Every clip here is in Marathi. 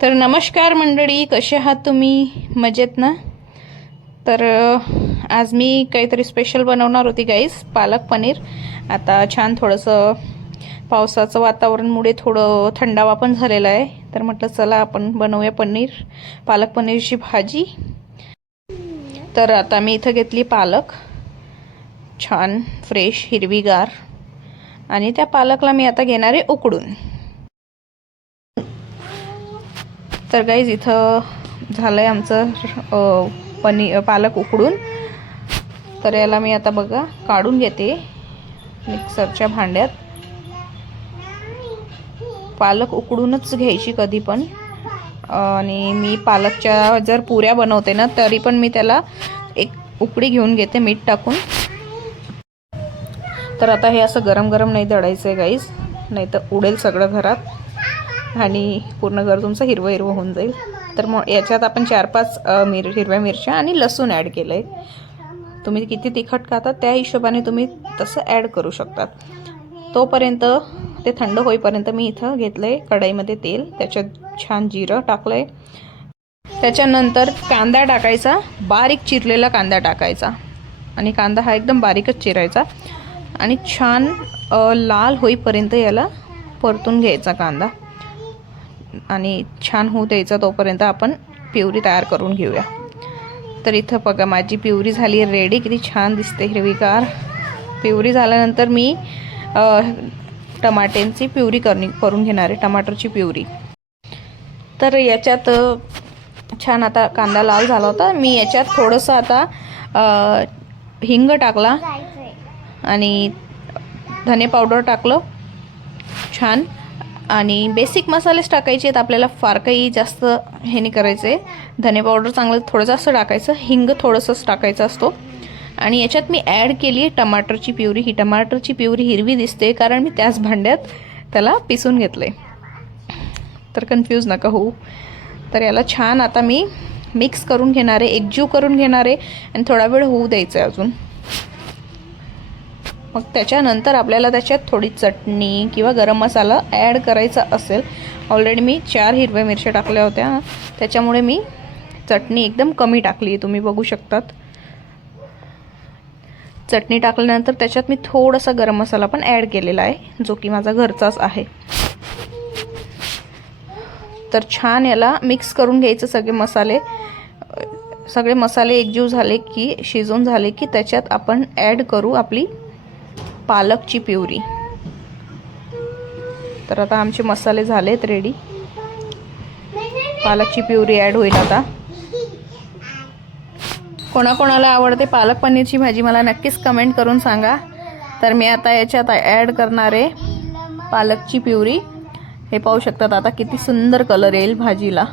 तर नमस्कार मंडळी, कसे आहात तुम्ही? मजेत ना? तर आज मी काहीतरी स्पेशल बनवणार होती गाईस, पालक पनीर. आता छान थोडंसं पावसाचं वातावरणमुळे थोडं थंडावा पण झालेला आहे, तर म्हटलं चला आपण बनवूया पालक पनीरची भाजी. तर आता मी इथं घेतली पालक, छान फ्रेश हिरवीगार, आणि त्या पालकला मी आता घेणार आहे उकडून. तर गाईज इथं झालं आहे आमचं पालक उकडून. तर याला मी आता बघा काढून घेते मिक्सरच्या भांड्यात. पालक उकडूनच घ्यायची कधी पण. आणि मी पालकच्या जर पुऱ्या बनवते ना, तरी पण मी त्याला एक उकडी घेऊन घेते मीठ टाकून. तर आता हे असं गरम गरम नाही दळायचं आहे गाईज, नाही तर उडेल सगळं घरात आणि पूर्ण घर तुमचं हिरवं हिरवं होऊन जाईल. तर मग याच्यात आपण 4-5 हिरव्या मिरच्या आणि लसूण ॲड केलं आहे. तुम्ही किती तिखट खातात त्या हिशोबाने तुम्ही तसं ॲड करू शकतात. तोपर्यंत ते थंड होईपर्यंत मी इथं घेतलं आहे कढईमध्ये तेल, त्याच्यात छान जिरं टाकलं आहे. त्याच्यानंतर कांदा टाकायचा, बारीक चिरलेला कांदा टाकायचा, आणि कांदा हा एकदम बारीकच चिरायचा, आणि छान लाल होईपर्यंत याला परतून घ्यायचा कांदा, आणि छान होऊ द्यायचा. तोपर्यंत आपण प्युरी तयार करून घेऊया. तर इथं बघा माझी प्युरी झाली रेडी, किती छान दिसते हिरवीगार. प्युरी झाल्यानंतर मी टमाट्यांची प्युरी करून घेणार आहे, टमाटरची प्युरी. तर याच्यात छान आता कांदा लाल झाला होता, मी याच्यात थोडंसं आता हिंग टाकला आणि धने पावडर टाकलं छान, आणि बेसिक मसालेच टाकायचे आहेत आपल्याला, फार काही जास्त हे नाही करायचं आहे. धने पावडर चांगलं थोडं जास्त टाकायचं, हिंग थोडंसंच टाकायचा असतो. आणि याच्यात मी ॲड केली आहे टमाटरची प्युरी. ही टमाटरची प्युरी हिरवी दिसते कारण मी त्याच भांड्यात त्याला पिसून घेतलं आहे, तर कन्फ्यूज नका होऊ. तर याला छान आता मी मिक्स करून घेणार आहे, एकजीव करून घेणार आहे, आणि थोडा वेळ होऊ द्यायचं आहे अजून. मग त्याच्यानंतर आपल्याला त्याच्यात थोडी चटणी किंवा गरम मसाला ॲड करायचा असेल. ऑलरेडी मी 4 हिरव्या मिरच्या टाकल्या होत्या, त्याच्यामुळे मी चटणी एकदम कमी टाकली आहे, तुम्ही बघू शकतात. चटणी टाकल्यानंतर त्याच्यात मी थोडासा गरम मसाला पण ॲड केलेला आहे, जो की माझा घरचाच आहे. तर छान याला मिक्स करून घ्यायचं सगळे मसाले एकजीव झाले की, शिजून झाले की, त्याच्यात आपण ॲड करू आपली पालकची प्युरी. तर आता आमचे मसाले झालेत रेडी, पालकची प्युरी ॲड होईल आता. कोणाकोणाला आवडते पालक पनीरची भाजी मला नक्कीच कमेंट करून सांगा. तर मी आता याच्यात ॲड करणार आहे पालकची प्युरी. हे पाहू शकतात आता किती सुंदर कलर येईल भाजीला.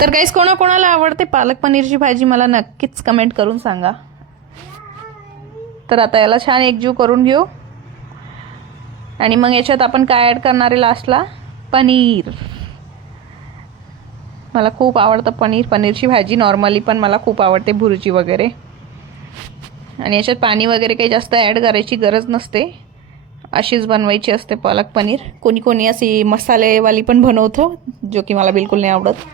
तर गाईस, कोणाकोणाला आवडते पालक पनीरची भाजी मला नक्कीच कमेंट करून सांगा. तर आता याला छान एकजीव करून घेऊ, आणि मग याच्यात आपण काय ॲड करणार आहे लास्टला? पनीर. मला खूप आवडतं पनीरची भाजी नॉर्मली, पण मला खूप आवडते भुर्जी वगैरे. आणि याच्यात पाणी वगैरे काही जास्त ॲड करायची गरज नसते, अशीच बनवायची असते पालक पनीर. कोणी अशी मसालेवाली पण बनवतं, जो की मला बिलकुल नाही आवडत.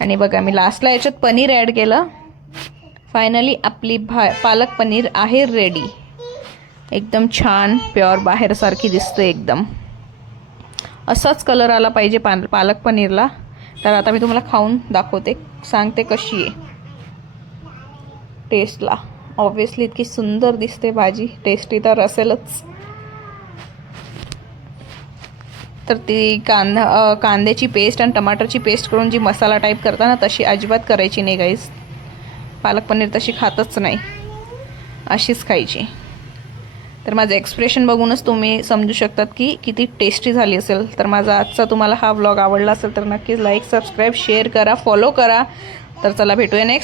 आणि बघा मी लास्टला याच्यात पनीर ॲड केलं. फायनली आपली पालक पनीर आहे रेडी. एकदम छान प्युअर बाहेरसारखी दिसते एकदम. असाच कलर आला पाहिजे पालक पनीरला. तर आता मी तुम्हाला खाऊन दाखवते, सांगते कशी आहे टेस्टला. ऑब्व्हियसली इतकी सुंदर दिसते भाजी, टेस्टी तर असेलच. तर ती कांद्याची पेस्ट आणि टमाटरची पेस्ट करून जी मसाला टाईप करता ना, तशी अजिबात करायची नाही गाईस. पालक पनीर तशी खातच नाही, अशीच खायची. तर माझं एक्सप्रेशन बघूनच तुम्ही समजू शकतात की किती टेस्टी झाली असेल. तर माझा आजचा तुम्हाला हा व्लॉग आवडला असेल तर नक्कीच लाईक, सबस्क्राईब, शेअर करा, फॉलो करा. तर चला भेटूया नेक्स्ट